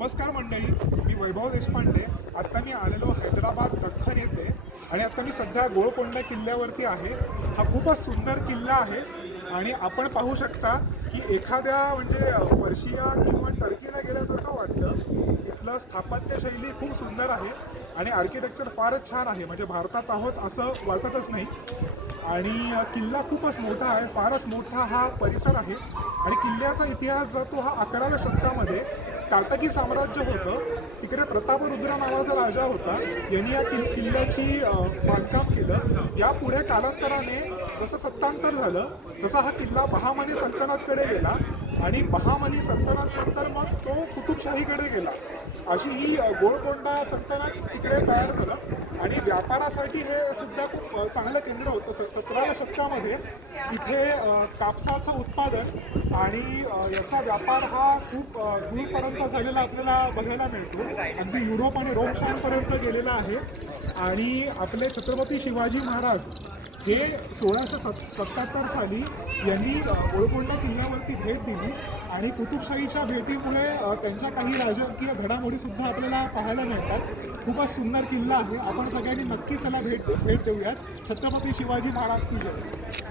नमस्कार मंडळी, मी वैभव देशपांडे. आत्ता मी आलेलो हैदराबाद दख्खन येथे आणि आता मी सध्या गोळकोंडा किल्ल्यावरती आहे. हा खूपच सुंदर किल्ला आहे आणि आपण पाहू शकता की एखाद्या म्हणजे पर्शिया किंवा टर्कीला गेल्यासारखं वाटतं. इथलं स्थापत्यशैली खूप सुंदर आहे आणि आर्किटेक्चर फारच छान आहे. म्हणजे भारतात आहोत असं वाटतच नाही. आणि किल्ला खूपच मोठा आहे, फारच मोठा हा परिसर आहे. आणि किल्ल्याचा इतिहास जातो हा 11व्या शतकामध्ये. काटकी साम्राज्य होतं, तिकडे प्रतापरुद्र नावाचा राजा होता. यांनी या किल्ल्याची बांधकाम केलं. यापुढे कालांतराने जसं सत्तांतर झालं तसा हा किल्ला बहामनी सल्तनतकडे गेला आणि बहामनी सल्तनत नंतर मग तो कुतुबशाहीकडे गेला. अशी ही गोळकोंडा सल्तनत तिकडे तयार झालं आणि व्यापारासाठी हे सुद्धा खूप चांगलं केंद्र होतं. 17व्या शतकामध्ये इथे कापसाचं उत्पादन आणि याचा व्यापार हा खूप दूरपर्यंत झालेला आपल्याला बघायला मिळतो. अगदी युरोप आणि रोमशांपर्यंत गेलेला आहे. आणि आपले छत्रपती शिवाजी महाराज हे 1677 साली यांनी गोळकोंडा किल्ल्यावरती भेट दिली आणि कुतुबशाहीच्या भेटीमुळे त्यांच्या काही राजकीय घडामोडीसुद्धा आपल्याला पाहायला मिळतात. खूपच सुंदर किल्ला आहे. आपण सगळ्यांनी नक्की चला भेट देऊयात. छत्रपती शिवाजी महाराज की जय.